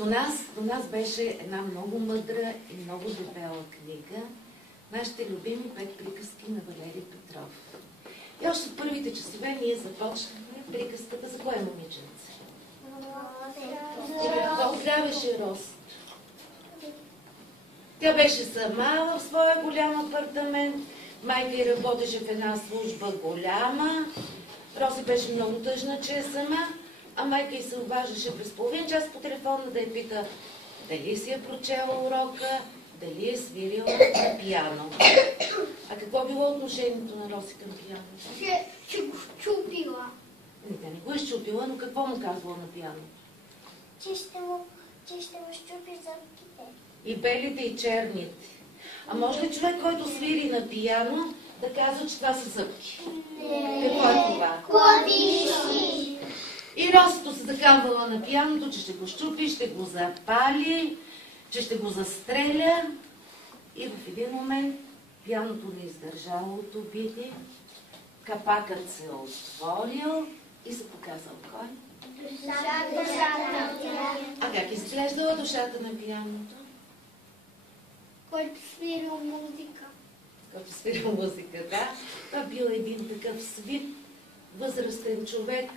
до нас беше една много мъдра и много дебела книга. Нашите любими 5 приказки на Валери Петров. И още в първите часове ние започнахме приказката за кое момиченце? И какво правеше Роси? Тя беше сама в своя голям апартамент. Майка й работеше в една служба голяма. Роси беше много тъжна, че е сама. А майка й се обаждаше през половин час по телефона да я пита дали си е прочела урока, дали е свирила на пиано. А какво било отношението на Роси към пианото? Че го щупила. Тя не го е щупила, но какво му казвала на пиано? Че ще му щупи зъбките. И белите, и черните. А може ли човек, който свири на пиано, да казва, че това са зъбки? Не. Какво е това? Клавиши. И Росито се закамвала на пианото, че ще го щупи, ще го запали, че ще го застреля. И в един момент пианото не издържало от обиди, капакът се отворил и се показал кой? Душата. А как изглеждала душата на пианото? Който свирил музика. Който свирил музика, да. Това бил един такъв свит, възрастен човек,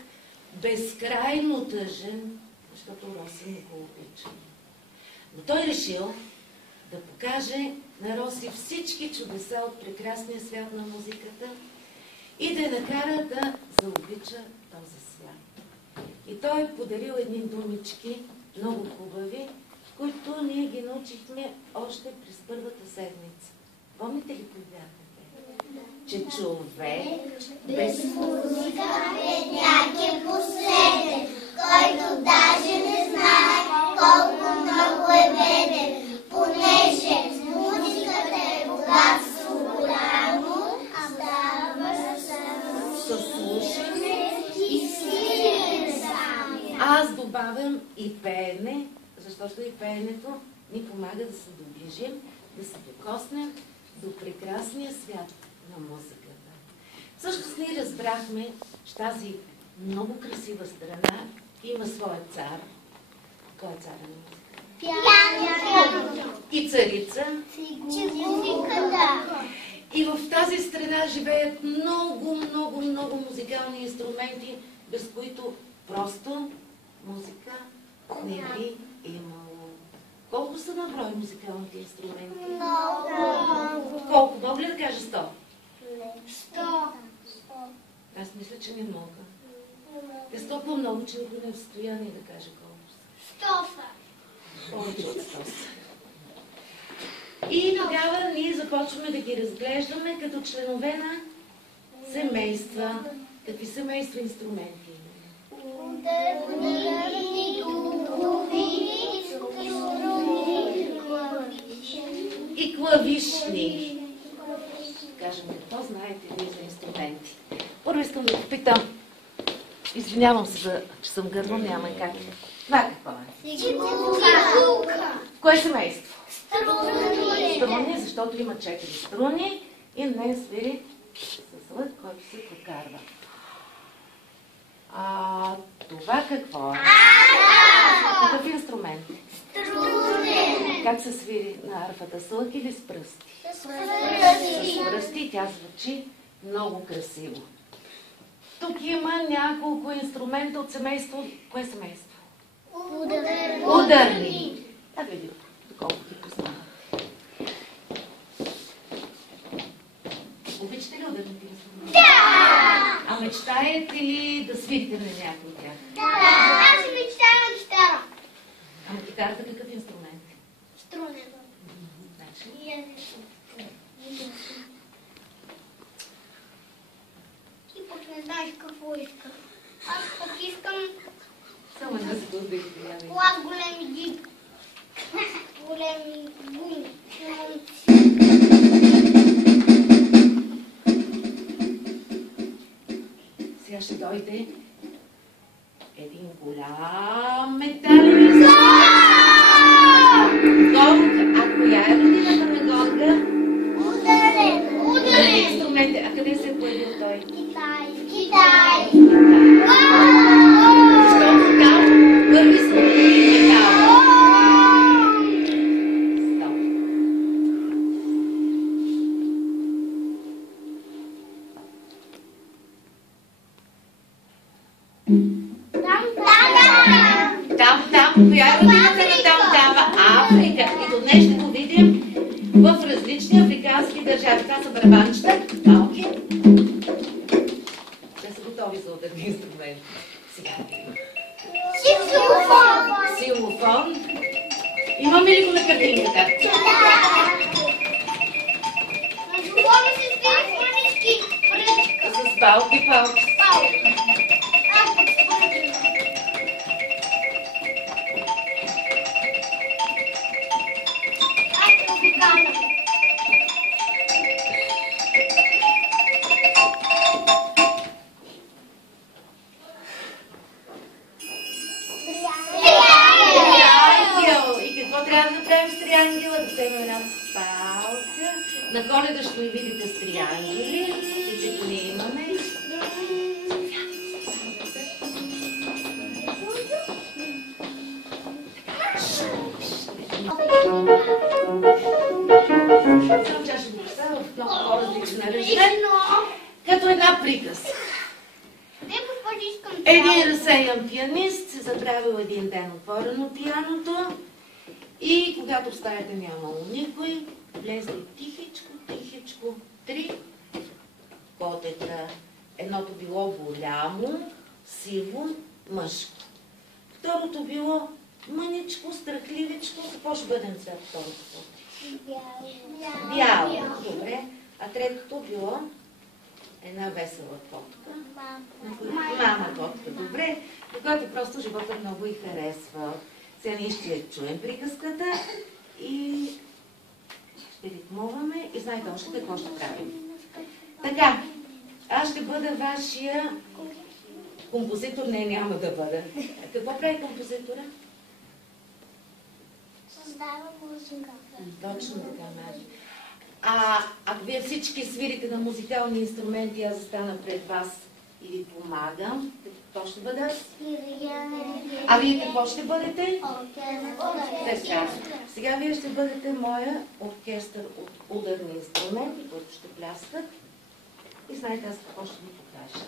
безкрайно тъжен, защото Роси не го обича. Но той решил да покаже на Роси всички чудеса от прекрасния свят на музиката и да я накара да заобича този свят. И той подарил едни думички, много хубави, които ние ги научихме още през първата седмица. Помните ли кои бяха те? Че човек без Музика бедняк е последен, който даже не знае колко много е беден, понеже музиката е богатство голямо, става със слушане и свирене сами. Аз добавям и пеене, защото и пеенето ни помага да се доближим, да се докоснем до прекрасния свят на музиката. Всъщност ние разбрахме, че тази много красива страна има своя цар. Кой е царя на музиката? Пиано. И царица. Цигулката. И в тази страна живеят много, много, много музикални инструменти, без които просто музика не би имало. Колко са на брой музикалните инструменти? Много. Колко? Мога ли да кажа 100? 100. Аз мисля, че не мога. Те са толкова много, че никой не е в състояние да каже колко са. 100 са. Повече от 100 са. И тогава ние започваме да ги разглеждаме като членове на семейства. Какви семейства инструменти? Ударни, духови, И клавишни. Кажем, какво знаете вие за инструменти? Първо искам да попитам. Извинявам се, че съм гърно, няма и как. Това какво е? Цигулка. Кое семейство? Струни. Струни, защото има 4 струни и на нея свири с лък, който се прокарва. Това какво е? Какъв инструмент? Струнен. Как се свири на арфата? С лък или с пръсти? С пръсти тя звучи много красиво. Тук има няколко инструмента от семейство. Кое семейство? Ударни. Да видим, доколко ти познават. Обичате ли ударните инструменти? Да! А мечтаете ли да свирите на някой от тях? Да! Аз мечтая на гитара. Ама китарата какъв инструмент? Струнен. Значи? Ти пък не знаеш какво иска. Аз пък искам Само да се поздравите. клас големи гиги. Големи гуми. Сега ще дойде един голям метален гонг. А коя е родината на гонга? Ударен. Ударен инструмент. А къде се е появил той? Китай. Китай. Защото там първи са метал. Там, коя е родината на там? Африка. И до днес ще го видим в различни африкански държави. Това са барабанчета, малки. Те са готови за ударни инструменти. Сега. Силофон. Имаме ли го на картинката? С палки. Трябва да направим с триангела, да вземем една палка. На Коледа ще ми видите с триангели, тъй ние имаме. Само чаша го поставя в много по-различен режим, като една приказка. Един разсеян пианист се забравил един ден отворено пианото. И когато в стаята нямало никой, влезли тихичко, 3 котета. Едното било голямо, сиво, мъжко. Второто било мъничко, страхливичко. Какво ще бъде на цвят второто коте? Бяло. Добре. А третото било една весела котка. Мама котка. Добре. На която просто живота много и харесва. Сега ние ще чуем приказката и ще ритмуваме и знаете още какво ще правим. Така, аз ще бъда вашия композитор. Не, няма да бъда. Какво прави композитора? Създава музика. Точно така, Мари. Ако вие всички свирите на музикални инструменти, аз застана пред вас и ви помагам, какво ще бъда? А вие какво ще бъдете? Така. Сега вие ще бъдете моя оркестър от ударни инструменти, които ще пляскат. И знаете аз какво ще ви покажа.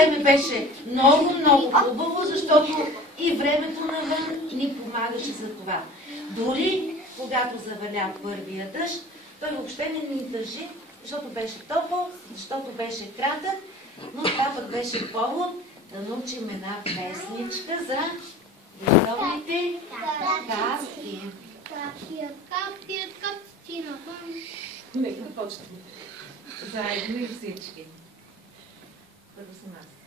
време беше много, много хубаво, защото и времето навън ни помагаше за това. Дори когато заваля първия дъжд, той въобще не ни държи, защото беше топъл, защото беше кратък, но това пък беше повод да научим една песничка за ледовите капки. Капки, капки навън. Нека почнем. Заедно и всички. Първо с нас.